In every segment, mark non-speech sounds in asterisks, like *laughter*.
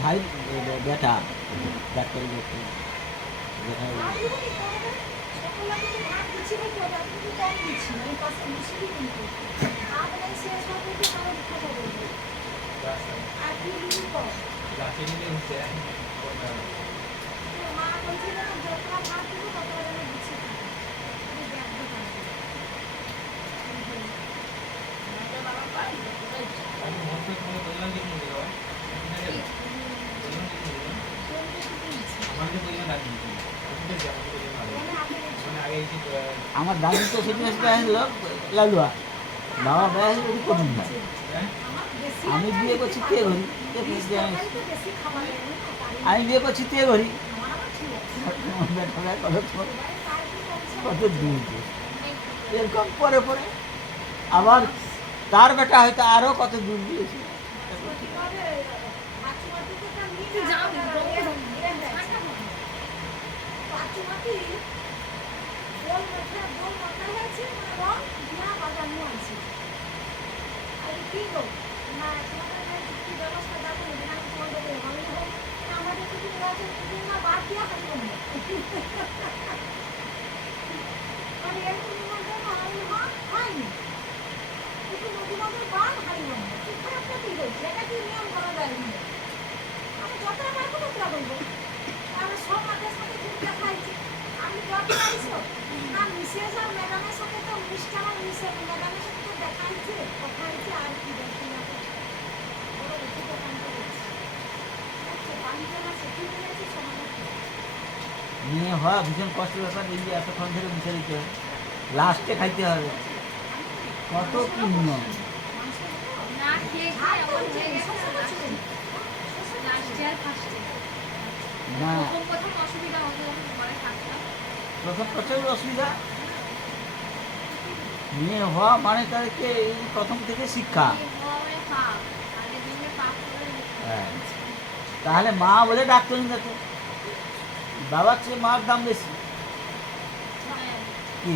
ভাই বেটা ডাক্তারি করতে। বেটা আমার দাদু তো সেদিন আসলো লালুয়া। বাবা আসলে ওটি না আমি বিয়ে করছি তে বুঝতে আমি বিয়ে করছি তে বেটা কত দূর। এরকম পরে পরে আবার তার বেটা হয়তো আরও কত দূর দিয়েছে হয়নি। কিন্তু নদীবাদের বান হারিয়ে খারাপ কি হয়েছে এটা কি নিয়ম করা যায় না আমি যতটা পারব ততটা বলব তাহলে সব মাঠের সাথে ঘুরতে খাইছি আমি যত পাইছো না মিসেস আর ম্যাডামের সাথে তো মিষ্টি আমার মিসে ম্যাডামের সাথে তো দেখা হয়েছে কথা হয়েছে আর কি দেখি না তো। ওরা উঠে তো কান্ড করছে আচ্ছা বাড়িতে না সেটি বলেছি সমাধান নিয়ে হওয়া ভীষণ কষ্টের ব্যাপার, এই যে এতক্ষণ ধরে মিশে দিতে হবে লাস্টে খাইতে হবে। কত কি নিয়ম? না। প্রথম প্রচুর অসুবিধা। মেয়ে হওয়া মানে তাদেরকে এই প্রথম থেকে শিক্ষা। হ্যাঁ। তাহলে মা বলে ডাক্তার দেখো। বাবার চেয়ে মার দাম বেশি। কি।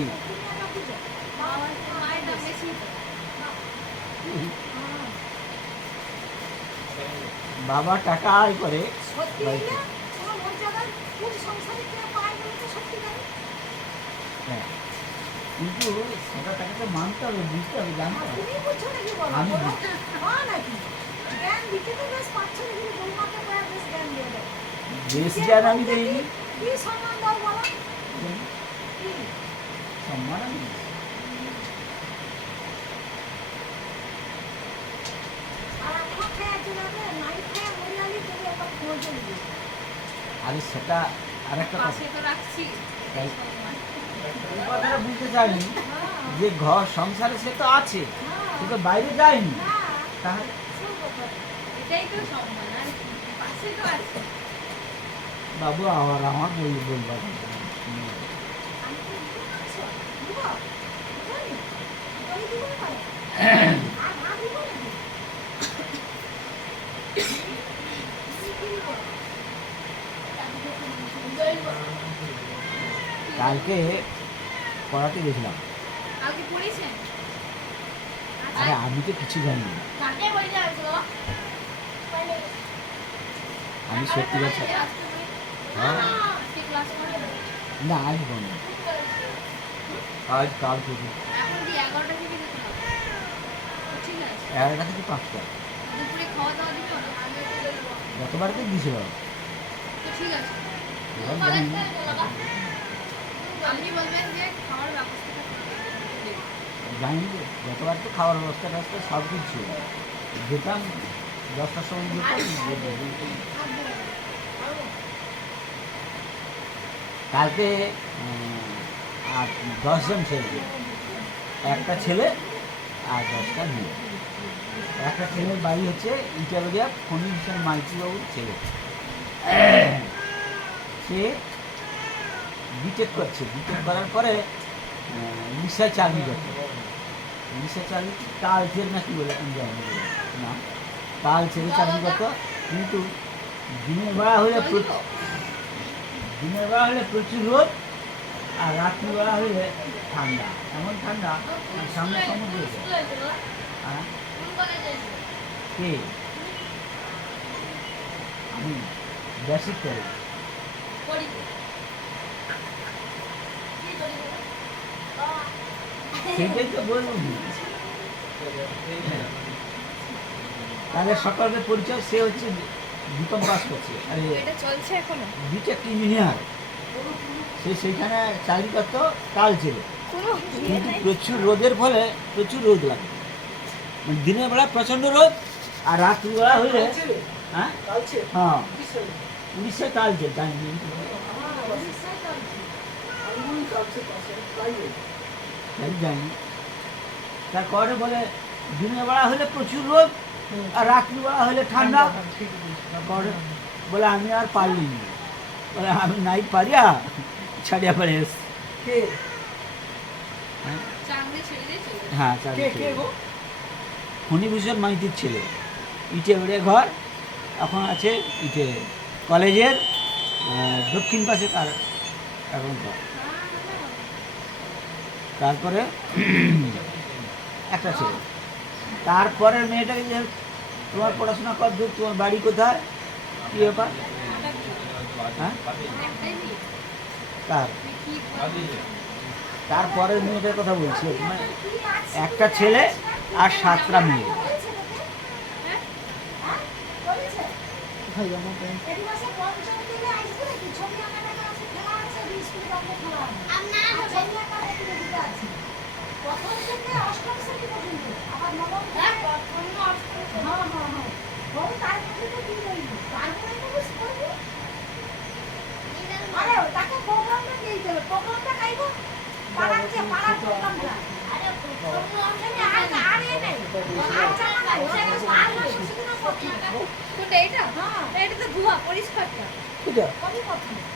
বাবা টাকা আয় করে। হ্যাঁ। কিন্তু সেটা টাকাকে মানতে হবে বুঝতে হবে জানতে হবে। আমি। হ্যাঁ জ্ঞান দিতে তো বেশ পাচ্ছ না কিন্তু বৌমাকে প্রায় বেশ জ্ঞান বেশ আমি দেইনি সম্মান আমি। আর সেটা আরেকটা কথাটা বুঝতে চাইনি। যে ঘর সংসারে সে তো আছে সে তো বাইরে যায়নি। তাহলে এটাই তো সম্মান আর পাশে তো আছে। বাবু আবার আমার বই বলবার কালকে পড়াতে গেছিলাম। আরে আমি তো কিছু জানি না আমি সত্যি কথা হ্যাঁ? ক্লাস করে না। আজ কাল থেকে। এগারোটা থেকে তো পাঁচটা। দিয়েছিল তো ঠিক আছে জানি না। গতবার তো খাওয়ার ব্যবস্থা ট্যবস্থা সব কিছু যেতাম দশটার সময় যেতাম। কালকে আর দশজন ছেলে একটা ছেলে আর দশটা মেয়ে। একটা ছেলের বাড়ি হচ্ছে ইটালিয়া ফণি হোসেন মাইতিবাবুর ছেলে। সে বিটেক করছে। বিটেক করার পরে উড়িষ্যায় চাকরি করছে। উড়িষ্যায় চাকরি কাল ছেড়ে নাকি বলে না। কাল ছেড়ে চাকরি করতো। কিন্তু দিনের বেলা হলে দিনের বেলা হলে প্রচুর রোদ আর রাত্রিবেলা হলে ঠান্ডা। এমন ঠান্ডা? আর সামনে সমুদ্র। কে? হুম বেসিক করি? সেটাই তো বলুন তাহলে সকলকে পরিচয়, সে হচ্ছে বিকম পাস করছে। আরে এটা চলছে এখনও? বিটেক ইঞ্জিনিয়ার সে সেইখানে চাকরি করতো কাল ছিল কিন্তু প্রচুর রোদের ফলে প্রচুর রোদ লাগে। মানে দিনের বেলা প্রচণ্ড রোদ আর রাত্রিবেলা হইলে হ্যাঁ? হ্যাঁ। উড়িষ্যায় জানি উড়িষ্যায় চলছে। জানি জানি। তারপরে বলে দিনের বেলা হলে প্রচুর রোদ আর রাত্রিবেলা হলে ঠান্ডা। বলে আমি আর পারলি না। বলে আমি নাই পারিয়া ছাড়িয়া পরে এসছি। হ্যাঁ। গেছে। হ্যাঁ। ফণিভূষণ মাইতির ছেলে। ইটে উড়ে ঘর এখন আছে ইটে কলেজের আহ, দক্ষিণ পাশে তার এখন ঘর। তারপরে *clears throat* একটা ছেলে। তারপরে মেয়েটাকে যে তোমার পড়াশোনা কর দূর তোমার বাড়ি কোথায়? কী ব্যাপার? হ্যাঁ? তার তারপরের মেয়েটার কথা বলছি মানে? একটা ছেলে আর সাতটা মেয়ে।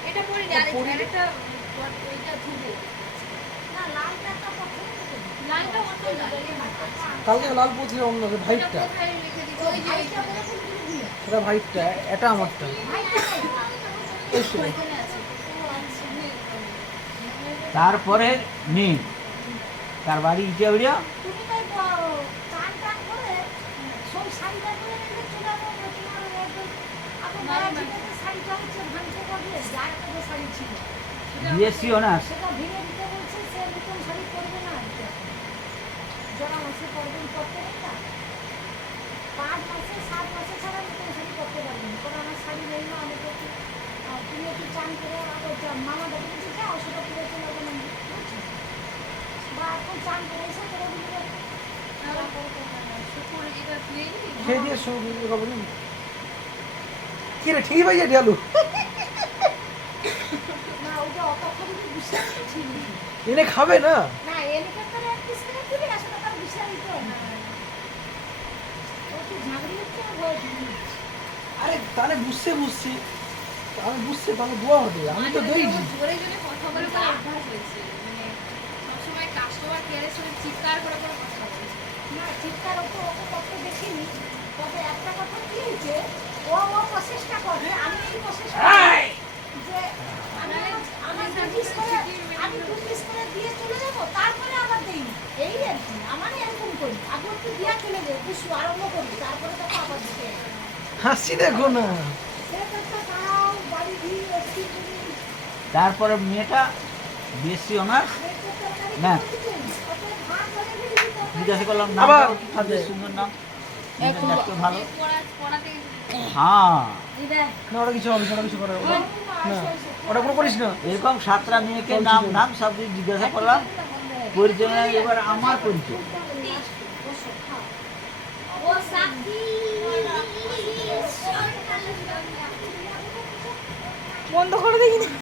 এটা? পরে আরেকটা ওইটা ধুবো। না, লালটা তো কালকে লাল পথে অন্য ভাইটটা। এটা ভাইটটা এটা আমারটা। তারপরে মেয়ে তার বাড়ি ইটে উড়িয়া তুমি জোড়া মাসে পরবেন পরতে নেই না পাঁচ মাসে সাত মাসে ছাড়া নতুন শাড়ি পরতে পারবেন কোনো আমার শাড়ি নেই না আমি আহ, তুমি একটু চান করে যা- মামা দেখে কিছু যাও সেটা পুরো চলে যাবে না বুঝছ। বা এখন চান করে এসে করে দিলে? খেয়ে দিয়ে শুরু কি রে ঠিকই পাইয়া এনে খাবে না? না হেলিকপ্টারে এক পিস করে দিবি আসলে তার বিশাল দিতে হবে ও কি ঝাগড়ি হচ্ছে না ভয় দিবি আরে তাহলে বুঝছে বুঝছি আমি বুঝছে তাহলে বোয়া হবে আমি তো দই জোরে জোরে কথা বলে অভ্যাস হয়েছে। মানে সবসময় কাস্টমার কেয়ারের সঙ্গে চিৎকার করে করে কথা বলে। না চিৎকার ওকে ওকে করতে দেখিনি তবে একটা কথা কি হয়েছে ও ও প্রচেষ্টা করে আমি এই প্রচেষ্টা করি যে আমি আমি দু পিস করে আমি দু পিস করে দিয়ে চলে যাব তারপরে আবার দিই এই আর কি আমার এরকম করি আগে একটু দিয়া চলে যাব একটু শু- আরম্ভ করি তারপরে তাকে আবার দিতে হবে। হাসি দেখো না। তারপরে মেয়েটা বিএসসি অনার্স। দেখতে না। জিজ্ঞাসা করলাম আবার সুন্দর নাম? ভালো। এই পড়া পড়াতে হ্যাঁ। না ওটা কিছু হবে ওটা কিছু না। ওটা কোনো করিস না। এরকম সাতটা মেয়েকে নাম নাম সব কিছু জিজ্ঞাসা করলাম। পরিচয় এবার আমার পরিচয়। বন্ধ করে দেখি